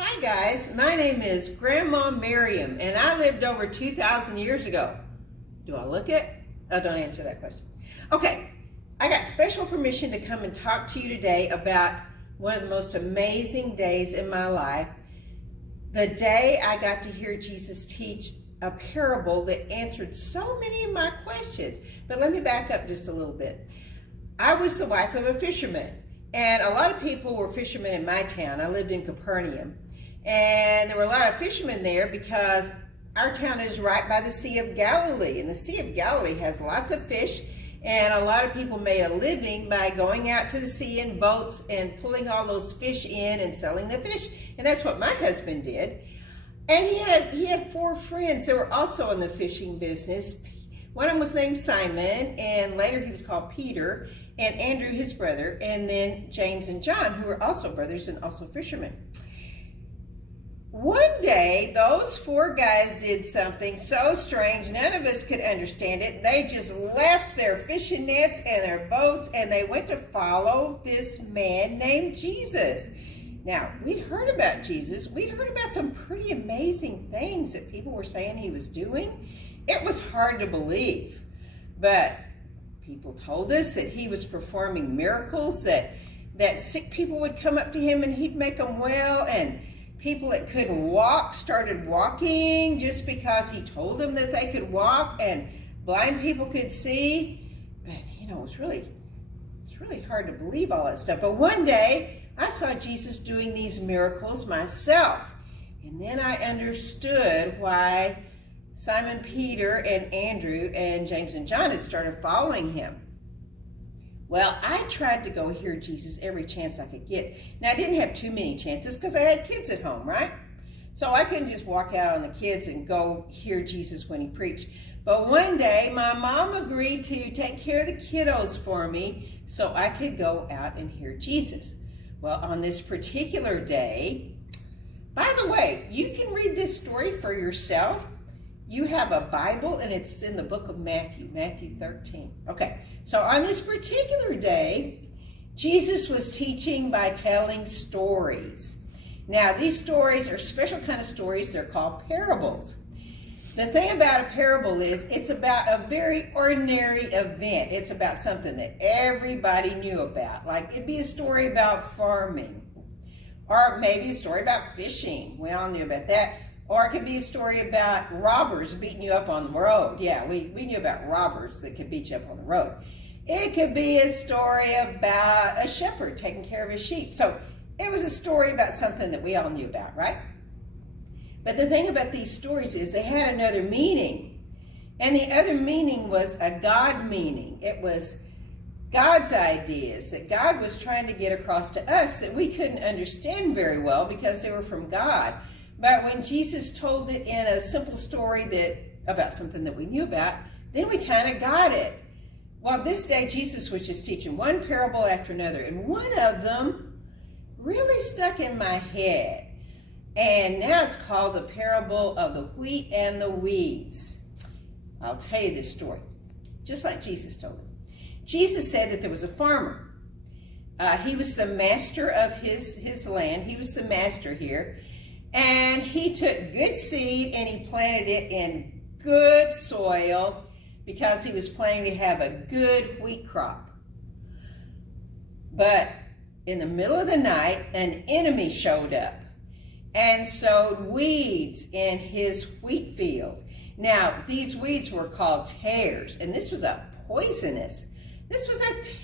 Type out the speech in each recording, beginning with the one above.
Hi guys, my name is Grandma Miriam and I lived over 2,000 years ago. Do I look it? Oh, don't answer that question. Okay, I got special permission to come and talk to you today about one of the most amazing days in my life. The day I got to hear Jesus teach a parable that answered so many of my questions. But let me back up just a little bit. I was the wife of a fisherman, and a lot of people were fishermen in my town. I lived in Capernaum, and there were a lot of fishermen there because our town is right by the Sea of Galilee, and the Sea of Galilee has lots of fish, and a lot of people made a living by going out to the sea in boats and pulling all those fish in and selling the fish. And that's what my husband did. And he had 4 friends that were also in the fishing business. One of them was named Simon, and later he was called Peter, and Andrew, his brother, and then James and John, who were also brothers and also fishermen. One day, those 4 guys did something so strange, none of us could understand it. They just left their fishing nets and their boats, and they went to follow this man named Jesus. Now, we'd heard about Jesus. We'd heard about some pretty amazing things that people were saying he was doing. It was hard to believe, but people told us that he was performing miracles, that sick people would come up to him and he'd make them well, and people that couldn't walk started walking just because he told them that they could walk, and blind people could see. But it's really hard to believe all that stuff. But one day I saw Jesus doing these miracles myself, and then I understood why Simon Peter and Andrew and James and John had started following him. Well, I tried to go hear Jesus every chance I could get. Now, I didn't have too many chances because I had kids at home, right? So I couldn't just walk out on the kids and go hear Jesus when he preached. But one day, my mom agreed to take care of the kiddos for me so I could go out and hear Jesus. Well, on this particular day, by the way, you can read this story for yourself. You have a Bible, and it's in the book of Matthew 13. Okay, so on this particular day, Jesus was teaching by telling stories. Now, these stories are special kind of stories. They're called parables. The thing about a parable is it's about a very ordinary event. It's about something that everybody knew about. Like, it'd be a story about farming, or maybe a story about fishing. We all knew about that. Or it could be a story about robbers beating you up on the road. Yeah, we knew about robbers that could beat you up on the road. It could be a story about a shepherd taking care of his sheep. So it was a story about something that we all knew about, right? But the thing about these stories is they had another meaning. And the other meaning was a God meaning. It was God's ideas that God was trying to get across to us that we couldn't understand very well because they were from God. But when Jesus told it in a simple story about something that we knew about, then we kind of got it. Well, this day Jesus was just teaching one parable after another, and one of them really stuck in my head. And now it's called the parable of the wheat and the weeds. I'll tell you this story, just like Jesus told it. Jesus said that there was a farmer. He was the master of his land. He was the master here. And he took good seed and he planted it in good soil because he was planning to have a good wheat crop. But in the middle of the night, an enemy showed up and sowed weeds in his wheat field. Now, these weeds were called tares, and this was a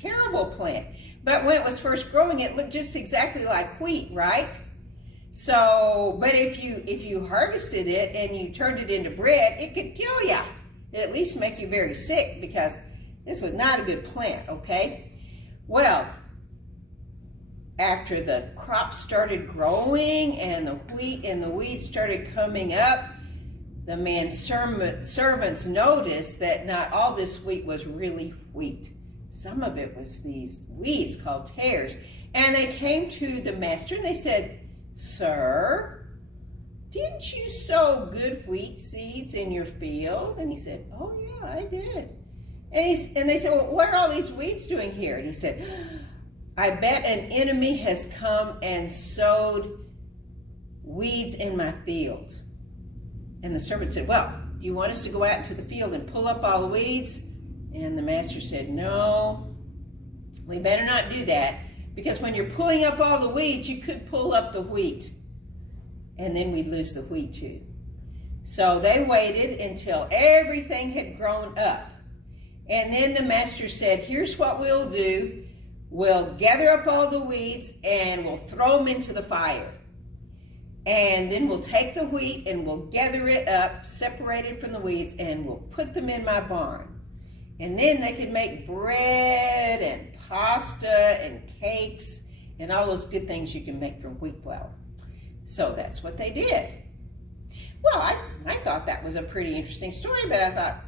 terrible plant. But when it was first growing, it looked just exactly like wheat, right? So, but if you harvested it and you turned it into bread, it could kill you. It'd at least make you very sick because this was not a good plant, okay? Well, after the crop started growing and the wheat and the weeds started coming up, the man's servants noticed that not all this wheat was really wheat. Some of it was these weeds called tares. And they came to the master and they said, "Sir, didn't you sow good wheat seeds in your field?" And he said, "Oh yeah, I did." And they said, "Well, what are all these weeds doing here?" And he said, "I bet an enemy has come and sowed weeds in my field. And the servant said, well, do you want us to go out into the field and pull up all the weeds? And the master said, no, we better not do that, because when you're pulling up all the weeds, you could pull up the wheat, and then we'd lose the wheat too. So they waited until everything had grown up. And then the master said, here's what we'll do. We'll gather up all the weeds and we'll throw them into the fire. And then we'll take the wheat and we'll gather it up, separate it from the weeds, and we'll put them in my barn. And then they could make bread and pasta and cakes and all those good things you can make from wheat flour. So that's what they did. Well, I thought that was a pretty interesting story, but I thought,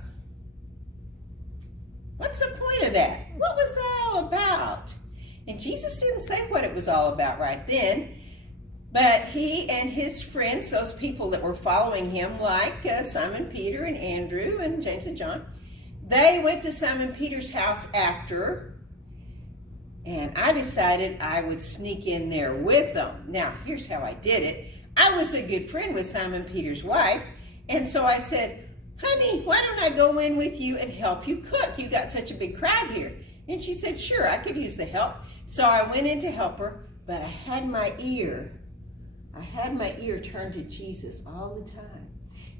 what's the point of that? What was that all about? And Jesus didn't say what it was all about right then, but he and his friends, those people that were following him, like Simon Peter and Andrew and James and John, they went to Simon Peter's house after, and I decided I would sneak in there with them. Now, here's how I did it. I was a good friend with Simon Peter's wife, and so I said, honey, why don't I go in with you and help you cook? You got such a big crowd here. And she said, sure, I could use the help. So I went in to help her, but I had my ear turned to Jesus all the time.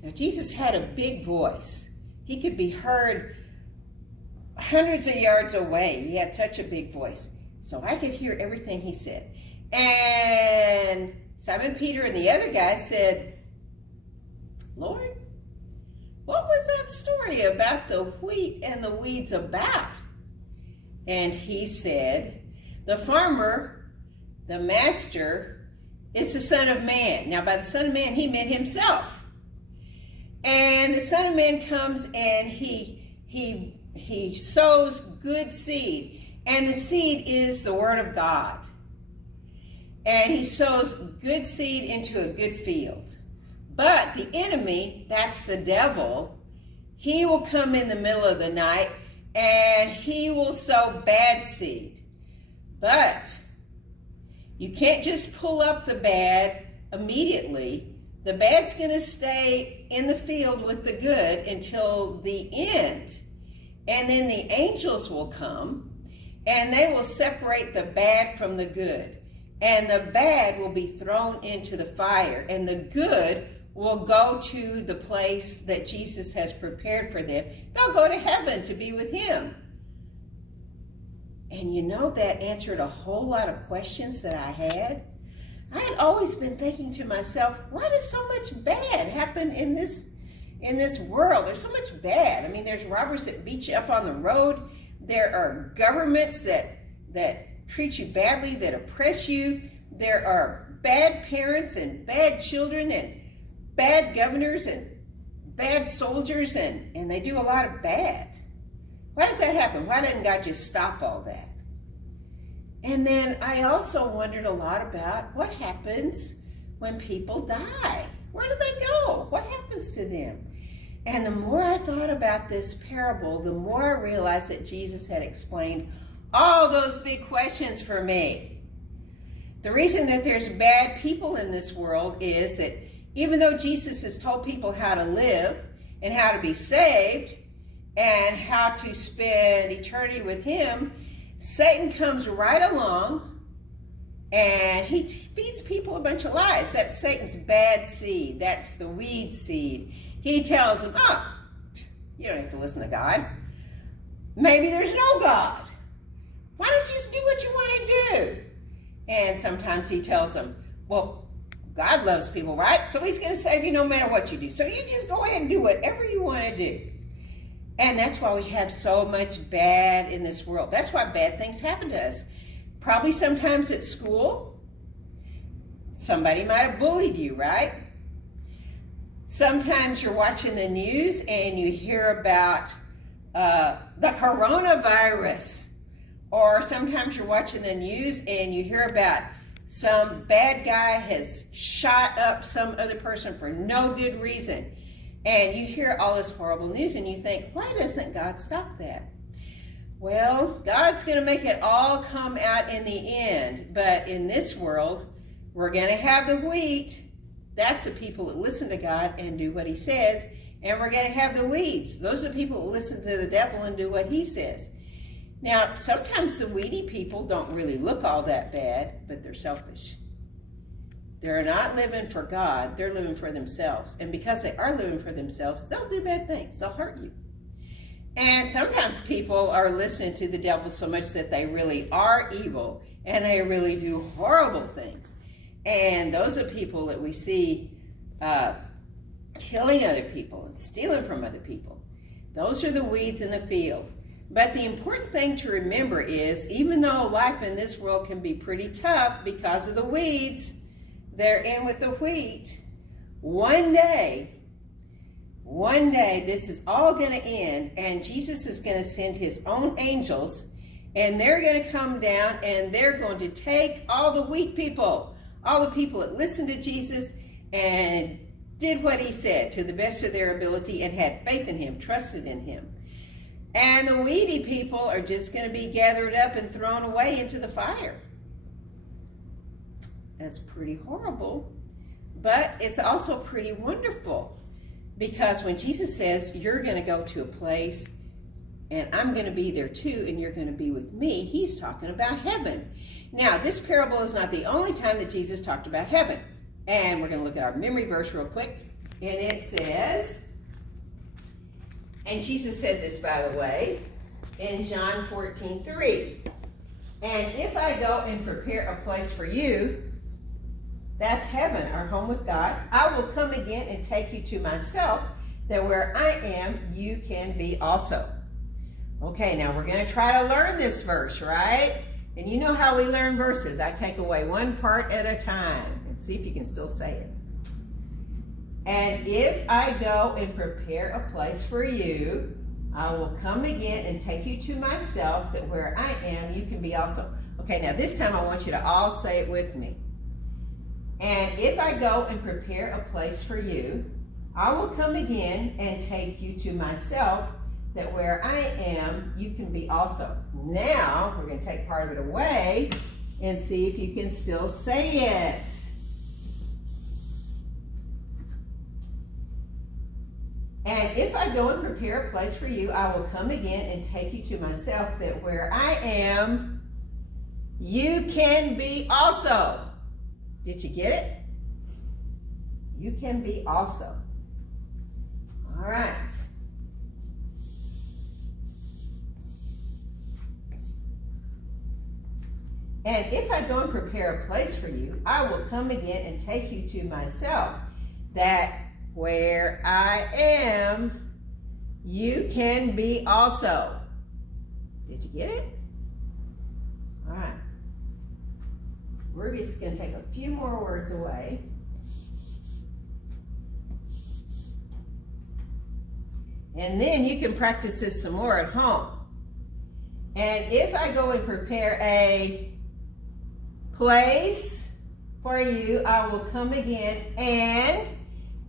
Now, Jesus had a big voice. He could be heard hundreds of yards away. He had such a big voice. So I could hear everything he said. And Simon Peter and the other guy said, Lord, what was that story about the wheat and the weeds about? And he said, the farmer, the master, is the Son of Man. Now, by the Son of Man, he meant himself. And the Son of Man comes and he sows good seed. And the seed is the Word of God. And he sows good seed into a good field. But the enemy, that's the devil, he will come in the middle of the night and he will sow bad seed. But you can't just pull up the bad immediately. The bad's going to stay in the field with the good until the end. And then the angels will come and they will separate the bad from the good. And the bad will be thrown into the fire, and the good will go to the place that Jesus has prepared for them. They'll go to heaven to be with him. And you know, that answered a whole lot of questions that I had. I had always been thinking to myself, why does so much bad happen in this world? There's so much bad. I mean, there's robbers that beat you up on the road. There are governments that treat you badly, that oppress you. There are bad parents and bad children and bad governors and bad soldiers, and they do a lot of bad. Why does that happen? Why doesn't God just stop all that? And then I also wondered a lot about what happens when people die. Where do they go? What happens to them? And the more I thought about this parable, the more I realized that Jesus had explained all those big questions for me. The reason that there's bad people in this world is that even though Jesus has told people how to live and how to be saved and how to spend eternity with him, Satan comes right along and he feeds people a bunch of lies. That's Satan's bad seed. That's the weed seed. He tells them, you don't have to listen to God. Maybe there's no God. Why don't you just do what you want to do? And sometimes he tells them, well, God loves people, right? So he's going to save you no matter what you do. So you just go ahead and do whatever you want to do. And that's why we have so much bad in this world. That's why bad things happen to us. Probably sometimes at school, somebody might have bullied you, right? Sometimes you're watching the news and you hear about the coronavirus. Or sometimes you're watching the news and you hear about some bad guy has shot up some other person for no good reason. And you hear all this horrible news and you think, why doesn't God stop that? Well, God's going to make it all come out in the end. But in this world, we're going to have the wheat That's the people that listen to God and do what he says. And we're going to have the weeds. Those are the people that listen to the devil and do what he says. Now, sometimes the weedy people don't really look all that bad, but they're selfish. They're not living for God. They're living for themselves. And because they are living for themselves, they'll do bad things. They'll hurt you. And sometimes people are listening to the devil so much that they really are evil and they really do horrible things. And those are people that we see killing other people and stealing from other people. Those are the weeds in the field. But the important thing to remember is, even though life in this world can be pretty tough because of the weeds, they're in with the wheat. One day, this is all going to end, and Jesus is going to send his own angels, and they're going to come down, and they're going to take all the weak people, all the people that listened to Jesus and did what he said to the best of their ability and had faith in him, trusted in him. And the weedy people are just going to be gathered up and thrown away into the fire. That's pretty horrible, but it's also pretty wonderful, because when Jesus says, you're going to go to a place and I'm going to be there too, and you're going to be with me, he's talking about heaven. Now, this parable is not the only time that Jesus talked about heaven. And we're going to look at our memory verse real quick. And it says, and Jesus said this, by the way, in John 14:3. And if I go and prepare a place for you, that's heaven, our home with God, I will come again and take you to myself, that where I am, you can be also. Okay, now we're going to try to learn this verse, right? And you know how we learn verses. I take away one part at a time. And see if you can still say it. And if I go and prepare a place for you, I will come again and take you to myself, that where I am, you can be also. Okay, now this time I want you to all say it with me. And if I go and prepare a place for you, I will come again and take you to myself, that where I am, you can be also. Now, we're going to take part of it away and see if you can still say it. And if I go and prepare a place for you, I will come again and take you to myself, that where I am, you can be also. Did you get it? You can be also. All right. And if I go and prepare a place for you, I will come again and take you to myself, that where I am, you can be also. Did you get it? All right. We're just going to take a few more words away. And then you can practice this some more at home. And if I go and prepare a place for you, I will come again and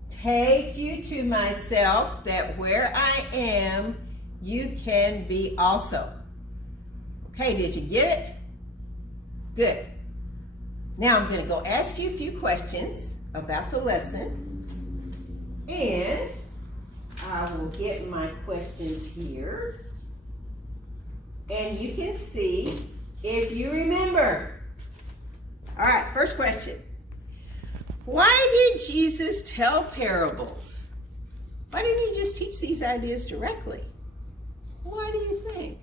take you to myself, that where I am, you can be also. Okay, did you get it? Good. Now I'm going to go ask you a few questions about the lesson, and I will get my questions here, and you can see if you remember. All right, first question. Why did Jesus tell parables? Why didn't he just teach these ideas directly? Why do you think?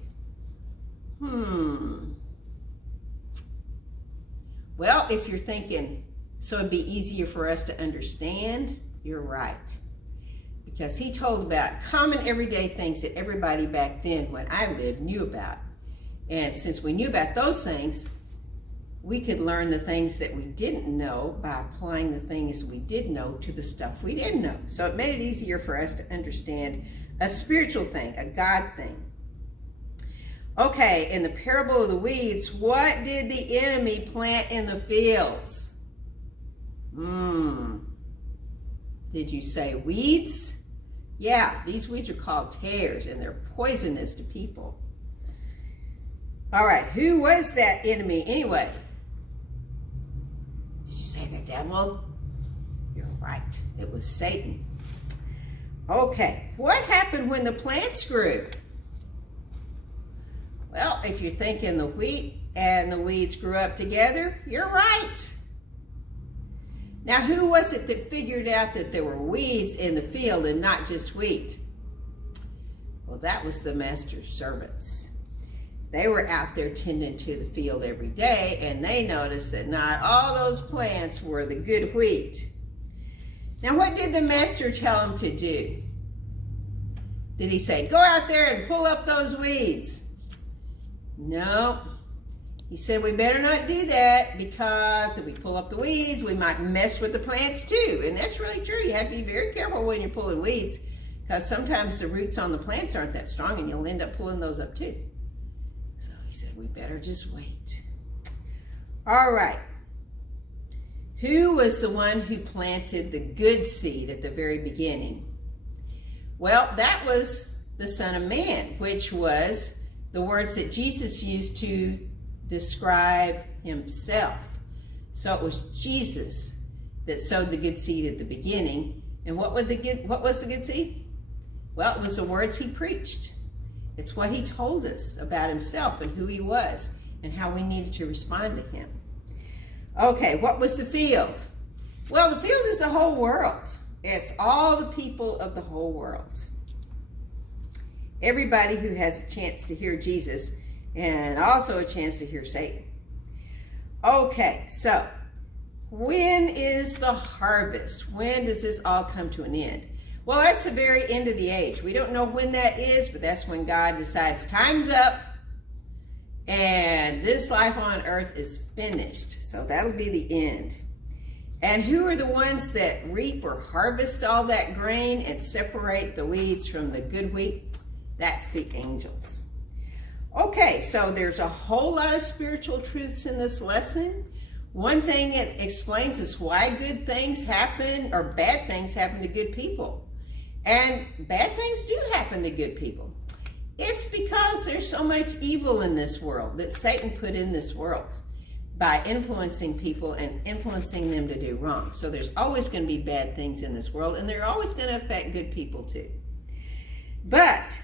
Well, if you're thinking, so it'd be easier for us to understand, you're right. Because he told about common everyday things that everybody back then, when I lived, knew about. And since we knew about those things, we could learn the things that we didn't know by applying the things we did know to the stuff we didn't know. So it made it easier for us to understand a spiritual thing, a God thing. Okay, in the parable of the weeds, what did the enemy plant in the fields? Did you say weeds? Yeah, these weeds are called tares, and they're poisonous to people. All right, who was that enemy anyway? Did you say the devil? You're right. It was Satan. Okay, what happened when the plants grew? Well, if you're thinking the wheat and the weeds grew up together, you're right. Now, who was it that figured out that there were weeds in the field and not just wheat? Well, that was the master's servants. They were out there tending to the field every day, and they noticed that not all those plants were the good wheat. Now, what did the master tell them to do? Did he say, go out there and pull up those weeds? No. He said, we better not do that, because if we pull up the weeds, we might mess with the plants too. And that's really true. You have to be very careful when you're pulling weeds, because sometimes the roots on the plants aren't that strong, and you'll end up pulling those up too. So he said, we better just wait. All right. Who was the one who planted the good seed at the very beginning? Well, that was the Son of Man, which was the words that Jesus used to describe himself. So it was Jesus that sowed the good seed at the beginning. And what was the good seed? Well, it was the words he preached. It's what he told us about himself and who he was and how we needed to respond to him. Okay, what was the field? Well, the field is the whole world. It's all the people of the whole world. Everybody who has a chance to hear Jesus and also a chance to hear Satan. Okay, so when is the harvest? When does this all come to an end? Well, that's the very end of the age. We don't know when that is, but that's when God decides time's up and this life on earth is finished. So that'll be the end. And who are the ones that reap or harvest all that grain and separate the weeds from the good wheat? That's the angels. Okay, so there's a whole lot of spiritual truths in this lesson. One thing it explains is why good things happen or bad things happen to good people. And bad things do happen to good people. It's because there's so much evil in this world that Satan put in this world by influencing people and influencing them to do wrong. So there's always going to be bad things in this world, and they're always going to affect good people too. But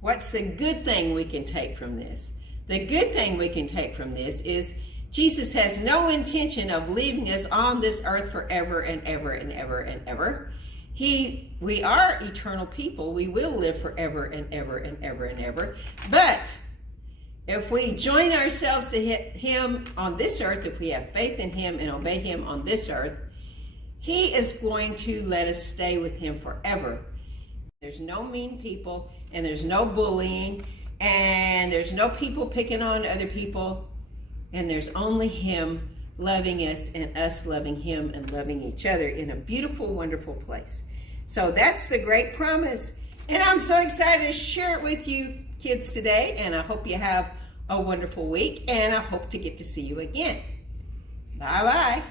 what's the good thing we can take from this? The good thing we can take from this is Jesus has no intention of leaving us on this earth forever and ever and ever and ever. We are eternal people. We will live forever and ever and ever and ever. But if we join ourselves to him on this earth, if we have faith in him and obey him on this earth, he is going to let us stay with him forever. There's no mean people, and there's no bullying, and there's no people picking on other people, and there's only him loving us and us loving him and loving each other in a beautiful, wonderful place. So that's the great promise. And I'm so excited to share it with you kids today. And I hope you have a wonderful week. And I hope to get to see you again. Bye-bye.